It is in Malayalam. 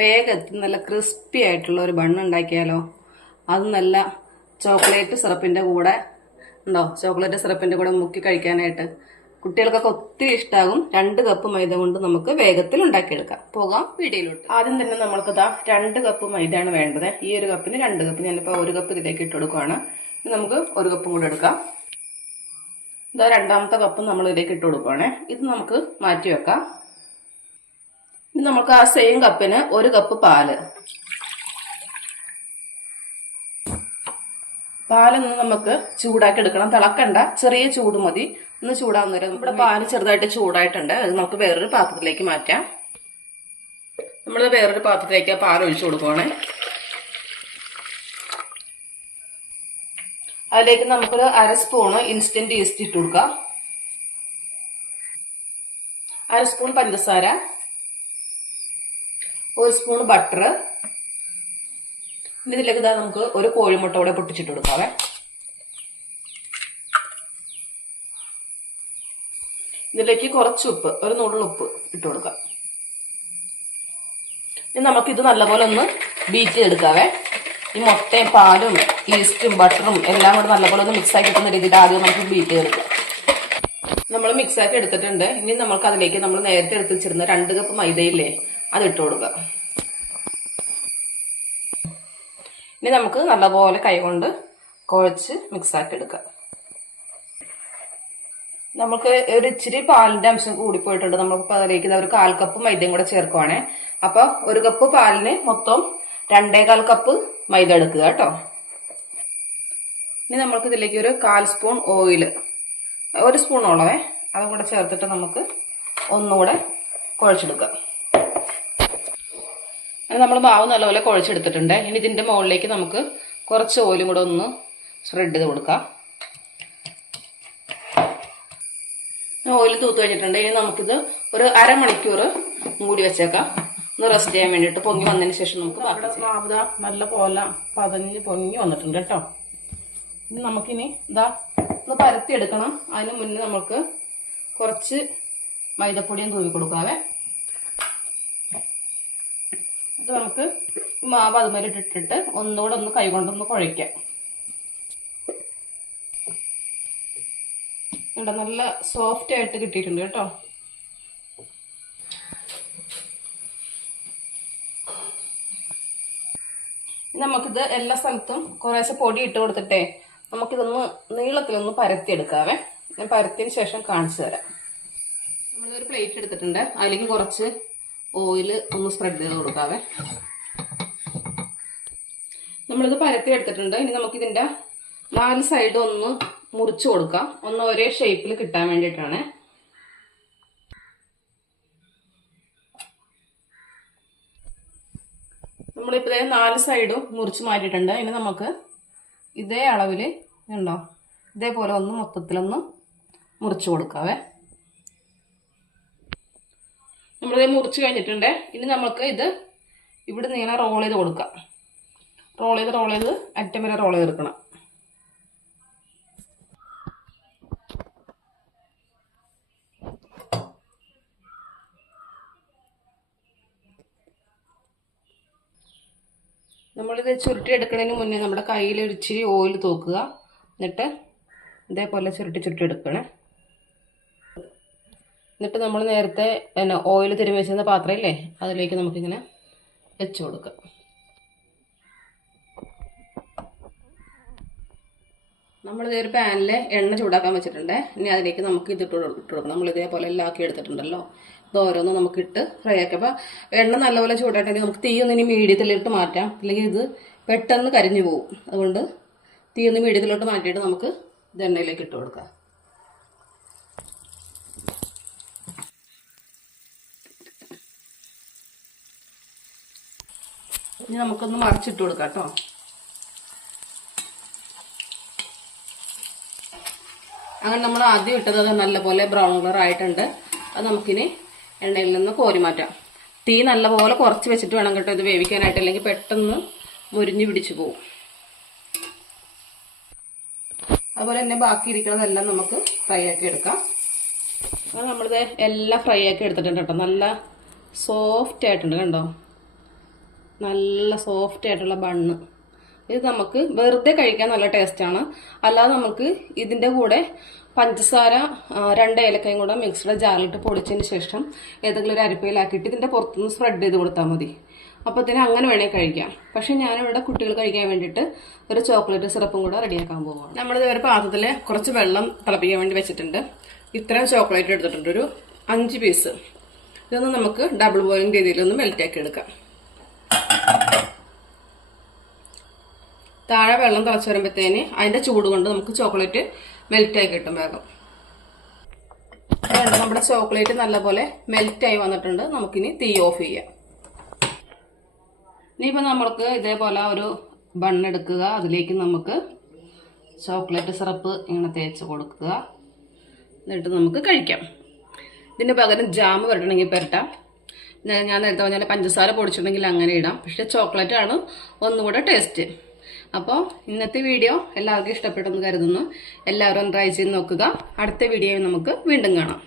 വേഗത്തിൽ നല്ല ക്രിസ്പി ആയിട്ടുള്ള ഒരു ബണ്ണ് ഉണ്ടാക്കിയാലോ? അത് നല്ല ചോക്ലേറ്റ് സിറപ്പിന്റെ കൂടെ ഉണ്ടോ? ചോക്ലേറ്റ് സിറപ്പിന്റെ കൂടെ മുക്കി കഴിക്കാനായിട്ട്. കുട്ടികൾക്കൊക്കെ ഒത്തിരി ഇഷ്ടമാകും രണ്ട് കപ്പ് മൈദ കൊണ്ട് നമുക്ക് വേഗത്തിൽ ഉണ്ടാക്കിയെടുക്കാം. പോകാം വീഡിയോയിലോട്ട്. ആദ്യം തന്നെ നമ്മൾക്ക് ഇതാ രണ്ട് കപ്പ് മൈദയാണ് വേണ്ടത്. ഈ ഒരു കപ്പിന് രണ്ട് കപ്പ് ഞാനിപ്പോൾ ഒരു കപ്പ് ഇതിലേക്ക് ഇട്ട് കൊടുക്കുകയാണ് ഇനി നമുക്ക് ഒരു കപ്പും കൂടെ എടുക്കാം. ഇതാ രണ്ടാമത്തെ കപ്പ് നമ്മൾ ഇതിലേക്ക് ഇട്ട് കൊടുക്കുകയാണേ ഇത് നമുക്ക് മാറ്റി വെക്കാം. ഇനി നമുക്ക് ആ സെയിം കപ്പിന് ഒരു കപ്പ് പാൽ. പാലൊന്ന് നമുക്ക് ചൂടാക്കി എടുക്കണം. തിളക്കണ്ട. ചെറിയ ചൂട് മതി. ഒന്ന് ചൂടാവുന്ന നേരം നമ്മുടെ പാൽ ചെറുതായിട്ട് ചൂടായിട്ടുണ്ട്. അത് നമുക്ക് വേറൊരു പാത്രത്തിലേക്ക് മാറ്റാം. നമ്മൾ വേറൊരു പാത്രത്തിലേക്ക് പാൽ ഒഴിച്ചു കൊടുക്കുവാണേ. അതിലേക്ക് നമുക്കൊരു അര സ്പൂണ് ഇൻസ്റ്റന്റ് ഈസ്റ്റ് ഇട്ട് കൊടുക്കാം. അര സ്പൂൺ പഞ്ചസാര. ഒരു സ്പൂൺ ബട്ടർ ഇതിലേക്ക് ഇതാ നമുക്ക് ഒരു കോഴിമുട്ട കൂടെ പൊട്ടിച്ചിട്ട് കൊടുക്കാവേ. ഇതിലേക്ക് കുറച്ച് ഉപ്പ് ഒരു നുള്ളിൽ ഉപ്പ് ഇട്ട് കൊടുക്കാം. ഇനി നമുക്കിത് നല്ലപോലെ ഒന്ന് ബീറ്റ് ചെയ്തെടുക്കാവേ. ഈ മുട്ടയും പാലും ഈസ്റ്റും ബട്ടറും എല്ലാം കൂടെ നല്ലപോലെ ഒന്ന് മിക്സ് ആക്കി കിട്ടുന്ന രീതിയിൽ ആദ്യം നമുക്ക് ബീറ്റ് ചെയ്തെടുക്കാം. നമ്മൾ മിക്സ് ആക്കി എടുത്തിട്ടുണ്ട്. ഇനി നമുക്ക് അതിലേക്ക് നമ്മൾ നേരത്തെ എടുത്ത് വെച്ചിരുന്ന രണ്ട് കപ്പ് മൈദയില്ലേ അത് ഇട്ട് കൊടുക്കുക ഇനി നമുക്ക് നല്ലപോലെ കൈകൊണ്ട് കുഴച്ച് മിക്സാക്കി എടുക്കാം. നമുക്ക് ഒരു ഇച്ചിരി പാലിന്റെ അംശം കൂടിപ്പോയിട്ടുണ്ട് നമ്മളിപ്പോൾ അതിലേക്ക് ഒരു കാൽ കപ്പ് മൈദയും കൂടെ ചേർക്കുവാണേ. അപ്പൊ ഒരു കപ്പ് പാലിന് മൊത്തം രണ്ടേകാൽ കപ്പ് മൈദ എടുക്കുക കേട്ടോ. ഇനി നമുക്ക് ഇതിലേക്ക് ഒരു കാൽ സ്പൂൺ ഓയിൽ ഒരു സ്പൂണോളവേ അതും കൂടെ ചേർത്തിട്ട് നമുക്ക് ഒന്നുകൂടെ കുഴച്ചെടുക്കാം. അങ്ങനെ നമ്മൾ മാവ് നല്ലപോലെ കുഴച്ചെടുത്തിട്ടുണ്ട്. ഇനി ഇതിന്റെ മുകളിലേക്ക് നമുക്ക് കുറച്ച് ഓയിലും കൂടെ ഒന്ന് സ്പ്രെഡ് ചെയ്ത് കൊടുക്കാം. ഓയിൽ തൂത്ത് കഴിഞ്ഞിട്ടുണ്ട്. ഇനി നമുക്കിത് ഒരു അരമണിക്കൂർ മൂടി വെച്ചേക്കാം. ഒന്ന് റെസ്റ്റ് ചെയ്യാൻ വേണ്ടിയിട്ട് പൊങ്ങി വന്നതിന് ശേഷം നമുക്ക് മാവിത നല്ല പോലെ പതഞ്ഞ് പൊങ്ങി വന്നിട്ടുണ്ട് കേട്ടോ. ഇനി നമുക്കിനി ഇതാ ഒന്ന് പരത്തി എടുക്കണം അതിന് മുന്നേ നമുക്ക് കുറച്ച് മൈദപ്പൊടിയും തൂവി കൊടുക്കാവേ. ഇത് നമുക്ക് മാവ് അതുമാതിരി ഇട്ടിട്ട് ഒന്നുകൂടെ ഒന്ന് കൈകൊണ്ടൊന്ന് കുഴയ്ക്കാം. ഇവിടെ നല്ല സോഫ്റ്റ് ആയിട്ട് കിട്ടിയിട്ടുണ്ട് കേട്ടോ. നമുക്കിത് എല്ലാ സ്ഥലത്തും കുറേശ്ശെ പൊടി ഇട്ട് കൊടുത്തിട്ടേ നമുക്കിതൊന്ന് നീളത്തിലൊന്ന് പരത്തിയെടുക്കാവേ. ഞാൻ പരത്തിയതിന് ശേഷം കാണിച്ചു തരാം. നമ്മളൊരു പ്ലേറ്റ് എടുത്തിട്ടുണ്ട്. അതിലേക്ക് കുറച്ച് ഓയിൽ ഒന്ന് സ്പ്രെഡ് ചെയ്ത് കൊടുക്കാവേ. നമ്മളിത് പരത്തി എടുത്തിട്ടുണ്ട്. ഇനി നമുക്കിതിന്റെ നാല് സൈഡ് ഒന്ന് മുറിച്ച് കൊടുക്കാം. ഒന്ന് ഒരേ ഷേപ്പിൽ കിട്ടാൻ വേണ്ടിയിട്ടാണ്. നമ്മളിപ്പോൾ ഇതേ നാല് സൈഡും മുറിച്ച് മാറ്റിയിട്ടുണ്ട്. ഇനി നമുക്ക് ഇതേ അളവിൽ ഉണ്ടോ ഇതേപോലെ ഒന്ന് മൊത്തത്തിലൊന്ന് മുറിച്ച് കൊടുക്കാവേ. നമ്മളിത് മുറിച്ച് കഴിഞ്ഞിട്ടുണ്ട്. ഇനി നമുക്ക് ഇത് ഇവിടെ നിന്ന് ഇങ്ങനെ റോൾ ചെയ്ത് കൊടുക്കാം. റോൾ ചെയ്ത് റോൾ ചെയ്ത് അറ്റം വരെ റോൾ ചെയ്തെടുക്കണം. നമ്മളിത് ചുരുട്ടി എടുക്കുന്നതിന് മുന്നേ നമ്മുടെ കയ്യിൽ ഒരിച്ചിരി ഓയിൽ തൂക്കുക. എന്നിട്ട് ഇതേപോലെ ചുരുട്ടി ചുരുട്ടി എടുക്കണേ എന്നിട്ട് നമ്മൾ നേരത്തെ പിന്നെ ഓയിൽ തിരുമ്മി വെച്ചിരുന്ന പാത്രം ഇല്ലേ അതിലേക്ക് നമുക്കിങ്ങനെ വെച്ച് കൊടുക്കാം. നമ്മളിത് ഒരു പാനിൽ എണ്ണ ചൂടാക്കാൻ വെച്ചിട്ടുണ്ട്. ഇനി അതിലേക്ക് നമുക്ക് ഇതിട്ട് ഇട്ട് കൊടുക്കാം. നമ്മൾ ഇതേപോലെ എല്ലാം ആക്കി എടുത്തിട്ടുണ്ടല്ലോ. ഇത് ഓരോന്നും നമുക്ക് ഇട്ട് ഫ്രൈ ആക്കി. അപ്പോൾ എണ്ണ നല്ലപോലെ ചൂടായിട്ടുണ്ടെങ്കിൽ നമുക്ക് തീ ഒന്ന് ഇനി മീഡിയത്തിലിട്ട് മാറ്റാം. അല്ലെങ്കിൽ ഇത് പെട്ടെന്ന് കരിഞ്ഞു പോകും അതുകൊണ്ട് തീ ഒന്ന് മീഡിയത്തിലോട്ട് മാറ്റിയിട്ട് നമുക്ക് ഇത് എണ്ണയിലേക്ക് ഇട്ട് കൊടുക്കാം. ഇനി നമുക്കൊന്ന് മറിച്ചിട്ട് കൊടുക്കാം കേട്ടോ. അങ്ങനെ നമ്മൾ ആദ്യം ഇട്ടത് അത് നല്ലപോലെ ബ്രൗൺ കളർ ആയിട്ടുണ്ട്. അത് നമുക്കിനി എണ്ണയിൽ നിന്ന് കോരി മാറ്റാം. തീ നല്ലപോലെ കുറച്ച് വെച്ചിട്ട് വേണം കേട്ടോ ഇത് വേവിക്കാനായിട്ട് അല്ലെങ്കിൽ പെട്ടെന്ന് മുരിഞ്ഞു പിടിച്ചു പോകും അതുപോലെ തന്നെ ബാക്കി ഇരിക്കുന്നതെല്ലാം നമുക്ക് ഫ്രൈ ആക്കി എടുക്കാം. അത് നമ്മളിത് എല്ലാം ഫ്രൈ ആക്കി എടുത്തിട്ടുണ്ട് കേട്ടോ. നല്ല സോഫ്റ്റ് ആയിട്ടുണ്ട് കണ്ടോ? നല്ല സോഫ്റ്റ് ആയിട്ടുള്ള ബണ്ണ് ഇത് നമുക്ക് വെറുതെ കഴിക്കാൻ നല്ല ടേസ്റ്റാണ് അല്ലാതെ നമുക്ക് ഇതിന്റെ കൂടെ പഞ്ചസാര രണ്ട് ഏലക്കയും കൂടെ മിക്സ്ഡ് ജാറിലിട്ട് പൊടിച്ചതിന് ശേഷം ഏതെങ്കിലും ഒരു അരിപ്പയിലാക്കിയിട്ട് ഇതിന്റെ പുറത്തുനിന്ന് സ്പ്രെഡ് ചെയ്ത് കൊടുത്താൽ മതി. അപ്പോൾ ഇതിന് അങ്ങനെ വേണേൽ കഴിക്കാം. പക്ഷേ ഞാനിവിടെ കുട്ടികൾ കഴിക്കാൻ വേണ്ടിയിട്ട് ഒരു ചോക്ലേറ്റ് സിറപ്പും കൂടെ റെഡിയാക്കാൻ പോവുകയാണ് നമ്മളിത് ഒരു പാത്രത്തിൽ കുറച്ച് വെള്ളം തിളപ്പിക്കാൻ വേണ്ടി വെച്ചിട്ടുണ്ട്. ഇത്രയും ചോക്ലേറ്റ് എടുത്തിട്ടുണ്ട്. ഒരു അഞ്ച് പീസ് ഇതൊന്ന് നമുക്ക് ഡബിൾ ബോയിലിംഗ് രീതിയിലൊന്ന് മെൽറ്റാക്കി എടുക്കാം. താഴെ വെള്ളം തിളച്ച് വരുമ്പോഴത്തേന് അതിന്റെ ചൂട് കൊണ്ട് നമുക്ക് ചോക്ലേറ്റ് മെൽറ്റായി കിട്ടും വേഗം. അതുകൊണ്ട് നമ്മുടെ ചോക്ലേറ്റ് നല്ലപോലെ മെൽറ്റായി വന്നിട്ടുണ്ട്. നമുക്കിനി തീ ഓഫ് ചെയ്യാം. ഇനിയിപ്പോൾ നമ്മൾക്ക് ഇതേപോലെ ഒരു ബണ്ണെടുക്കുക അതിലേക്ക് നമുക്ക് ചോക്ലേറ്റ് സിറപ്പ് ഇങ്ങനെ തേച്ച് കൊടുക്കുക. എന്നിട്ട് നമുക്ക് കഴിക്കാം. ഇതിന് പകരം ജാം വരണമെങ്കിൽ പുരട്ടാം. ഞാൻ നേരത്തെ പറഞ്ഞാൽ പഞ്ചസാര പൊടിച്ചിട്ടുണ്ടെങ്കിൽ അങ്ങനെ ഇടാം. പക്ഷേ ചോക്ലേറ്റ് ആണ് ഒന്നുകൂടെ ടേസ്റ്റ്. അപ്പോൾ ഇന്നത്തെ വീഡിയോ എല്ലാവർക്കും ഇഷ്ടപ്പെട്ടെന്ന് കരുതുന്നു. എല്ലാവരും ട്രൈ ചെയ്ത് നോക്കുക. അടുത്ത വീഡിയോയിൽ നമുക്ക് വീണ്ടും കാണാം.